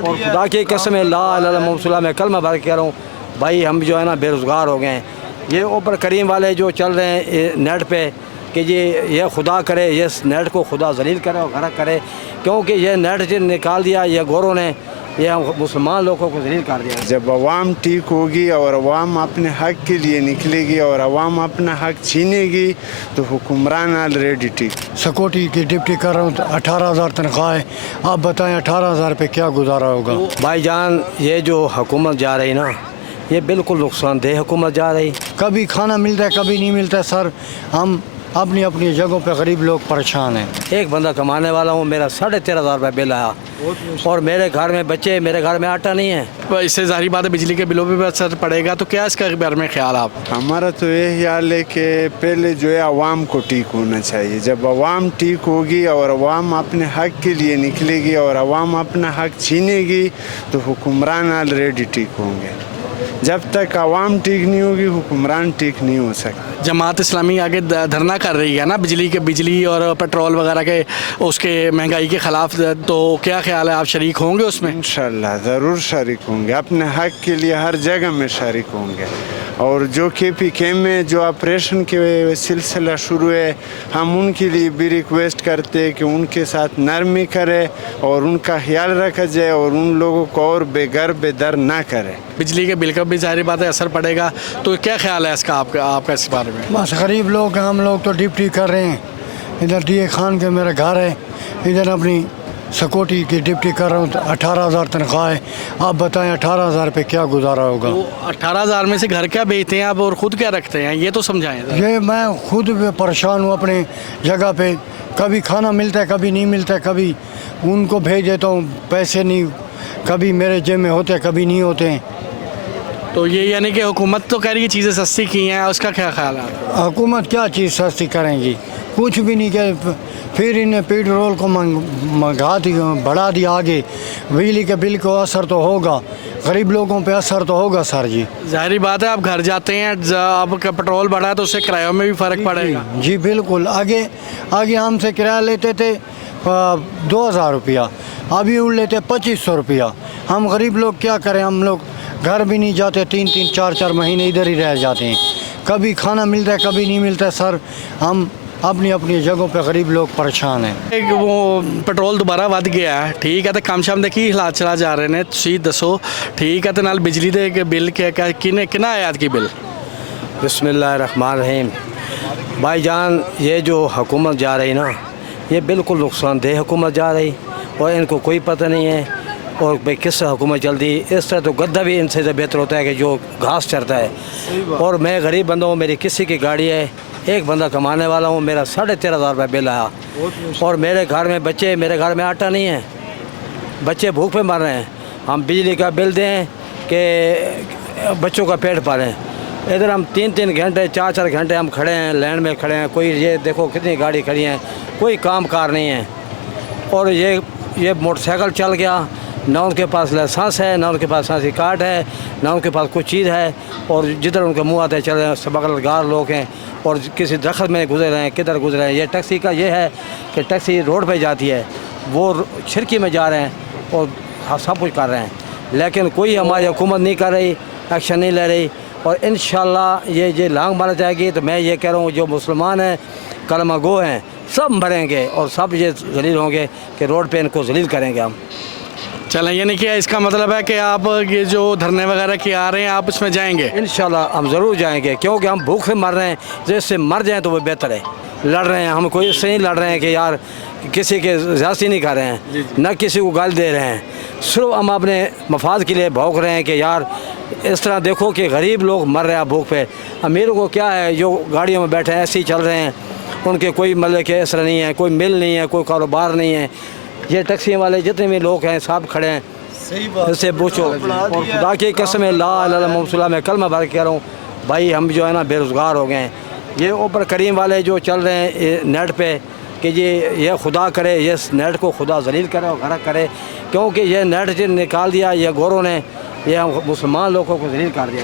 और खुदा की कसम है, ला इलाहा इल्लल्लाह मैं कलमा भर के कह रहा हूँ भाई, हम जो है ना बेरोज़गार हो गए हैं। ये ऊपर करीम वाले जो चल रहे हैं नेट पे कि ये खुदा करे, ये नेट को खुदा जलील करे और गरक करे, क्योंकि ये नेट जो निकाल दिया ये गोरों ने, ये हम मुसलमान लोगों को जलील कर दिया। जब अवाम ठीक होगी और अवाम अपने हक़ के लिए निकलेगी और अवाम अपना हक़ छीनेगी तो हुक्मरान ऑलरेडी ठीक। सिक्योरिटी की ड्यूटी कर रहा हूँ तो 18,000 तनख्वाह है। आप बताएं 18,000 पे क्या गुजारा होगा? भाईजान ये जो हुकूमत जा रही ना, ये बिल्कुल नुकसानदेह हुकूमत जा रही। कभी खाना मिलता है, कभी नहीं मिलता है। सर, हम अपनी अपनी जगहों पे गरीब लोग परेशान हैं। एक बंदा कमाने वाला हूँ, मेरा 13,500 रुपये बिल आया और मेरे घर में बच्चे, मेरे घर में आटा नहीं है। इससे जाहिर बात है बिजली के बिलों पे भी असर पड़ेगा, तो क्या इसका बारे में ख्याल आप? हमारा तो ये ख्याल है कि पहले जो है अवाम को ठीक होना चाहिए। जब अवाम ठीक होगी और अवाम अपने हक़ के लिए निकलेगी और अवाम अपना हक़ छीनेगी तो हुक्मरान ऑलरेडी ठीक होंगे। जब तक अवाम ठीक नहीं होगी हुक्मरान ठीक नहीं हो सकता। जमात इस्लामी आगे धरना कर रही है ना बिजली और पेट्रोल वगैरह के, उसके महंगाई के ख़िलाफ़, तो क्या ख्याल है, आप शरीक होंगे उसमें? इंशाल्लाह ज़रूर शरीक होंगे, अपने हक़ के लिए हर जगह में शरीक होंगे। और जो KPK में जो ऑपरेशन के सिलसिला शुरू है, हम उनके लिए भी रिक्वेस्ट करते हैं कि उनके साथ नरमी करे और उनका ख्याल रखा जाए और उन लोगों को और बेघर बेदर ना करे। बिजली के बिल का भी जाहिर बात है असर पड़ेगा, तो क्या ख्याल है इसका आपका इस बारे में? बस गरीब लोग हैं, हम लोग तो ड्यूटी कर रहे हैं। इधर DA खान के मेरा घर है, इधर अपनी सिक्योरिटी की ड्यूटी कर रहा हूँ तो 18,000 तनख्वाह है। आप बताएं 18,000 पे क्या गुजारा होगा? तो 18,000 में से घर क्या बेचते हैं आप और ख़ुद क्या रखते हैं, ये तो समझाएं ज़रा। ये मैं खुद परेशान हूँ अपने जगह पे। कभी खाना मिलता है, कभी नहीं मिलता है, कभी उनको भेज देता हूँ, पैसे नहीं, कभी मेरे जेब में होते हैं, कभी नहीं होते हैं। तो ये यानी कि हुकूमत तो कह रही है चीज़ें सस्ती की हैं, उसका क्या ख्याल है आपका? हुकूमत क्या चीज़ सस्ती करेंगी? कुछ भी नहीं किया। फिर इन्हें पेट्रोल को मंगा दिया, बढ़ा दिया आगे। बिजली के बिल को असर तो होगा, गरीब लोगों पे असर तो होगा सर जी। जाहिर बात है, आप घर जाते हैं, अब पेट्रोल बढ़ा है तो उससे किरायों में भी फ़र्क पड़ेगा। जी बिल्कुल। आगे हमसे किराया लेते थे 2,000 रुपया, अभी उड़ लेते 2,500 रुपया। हम गरीब लोग क्या करें? हम लोग घर भी नहीं जाते, 3-3, 4-4 महीने इधर ही रह जाते हैं। कभी खाना मिलता है, कभी नहीं मिलता है। सर, हम अपनी अपनी जगहों पे गरीब लोग परेशान हैं। एक वो पेट्रोल दोबारा वध गया है, ठीक है, तो कम शाम की हालात चला जा रहे हैं, तुसीं दसो, ठीक है, तो नाल बिजली के बिल कितना आया अद की बिल? बिस्मिल्लाहिर्रहमानिर्रहीम। भाईजान ये जो हुकूमत जा रही ना, ये बिल्कुल नुकसानदेह हुकूमत जा रही और इनको कोई पता नहीं है। और भाई किस हुकूमत जल्दी, इस तरह तो गद्दा भी इनसे बेहतर होता है कि जो घास चरता है। और मैं गरीब बंदा हूँ, मेरी किसी की गाड़ी है, एक बंदा कमाने वाला हूँ, मेरा 13,500 रुपये बिल आया और मेरे घर में बच्चे, मेरे घर में आटा नहीं है, बच्चे भूख पे मर रहे हैं। हम बिजली का बिल दें कि बच्चों का पेट पालें? इधर हम 3-3 घंटे 4-4 घंटे हम खड़े हैं, लाइन में खड़े हैं। कोई ये देखो कितनी गाड़ी खड़ी हैं, कोई काम कार नहीं है। और ये मोटरसाइकिल चल गया, ना उनके पास लाइसेंस है, ना उनके पास लाइसेंस कार्ड है, ना उनके पास कुछ चीज़ है। और जिधर उनके मुँह आते चल रहे हैं, सबकलगार लोग हैं और किसी दरख्त में गुजर रहे हैं, किधर गुजर रहे हैं। ये टैक्सी का ये है कि टैक्सी रोड पे जाती है, वो छिड़की में जा रहे हैं और सब कुछ कर रहे हैं, लेकिन कोई हमारी हुकूमत नहीं कर रही, एक्शन नहीं ले रही। और इंशाल्लाह ये लांग मारा जाएगी तो मैं ये कह रहा हूँ, जो मुसलमान हैं, कलमा गो हैं, सब मरेंगे और सब ये जलील होंगे कि रोड पे इनको जलील करेंगे हम। चलें, यानी कि इसका मतलब है कि आप ये जो धरने वगैरह के आ रहे हैं, आप इसमें जाएंगे? इंशाल्लाह हम ज़रूर जाएंगे, क्योंकि हम भूख से मर रहे हैं। जैसे मर जाएं तो वो बेहतर है। लड़ रहे हैं हम, कोई इससे नहीं लड़ रहे हैं कि यार किसी के ज़्यादती नहीं कर रहे हैं, न किसी को गाली दे रहे हैं। सिर्फ हम अपने मफाद के लिए भौंक रहे हैं कि यार इस तरह देखो कि गरीब लोग मर रहे हैं भूख पे। अमीरों को क्या है, जो गाड़ियों में बैठे हैं ऐसे ही चल रहे हैं, उनके कोई मतलब कि असर नहीं है, कोई मिल नहीं है, कोई कारोबार नहीं है। ये टैक्सी वाले जितने भी लोग हैं सब खड़े हैं। सही बात, इससे पूछो। और खुदा की कसम है, ला इलाहा इल्लल्लाह मैं कलमा भर के कह रहा हूँ भाई, हम जो है ना बेरोज़गार हो गए हैं। ये ऊपर करीम वाले जो चल रहे हैं नेट पे कि ये खुदा करे, ये नेट को खुदा जलील करे और गरक करे, क्योंकि ये नेट जो निकाल दिया ये गोरों ने, ये हम मुसलमान लोगों को जलील कर दिया।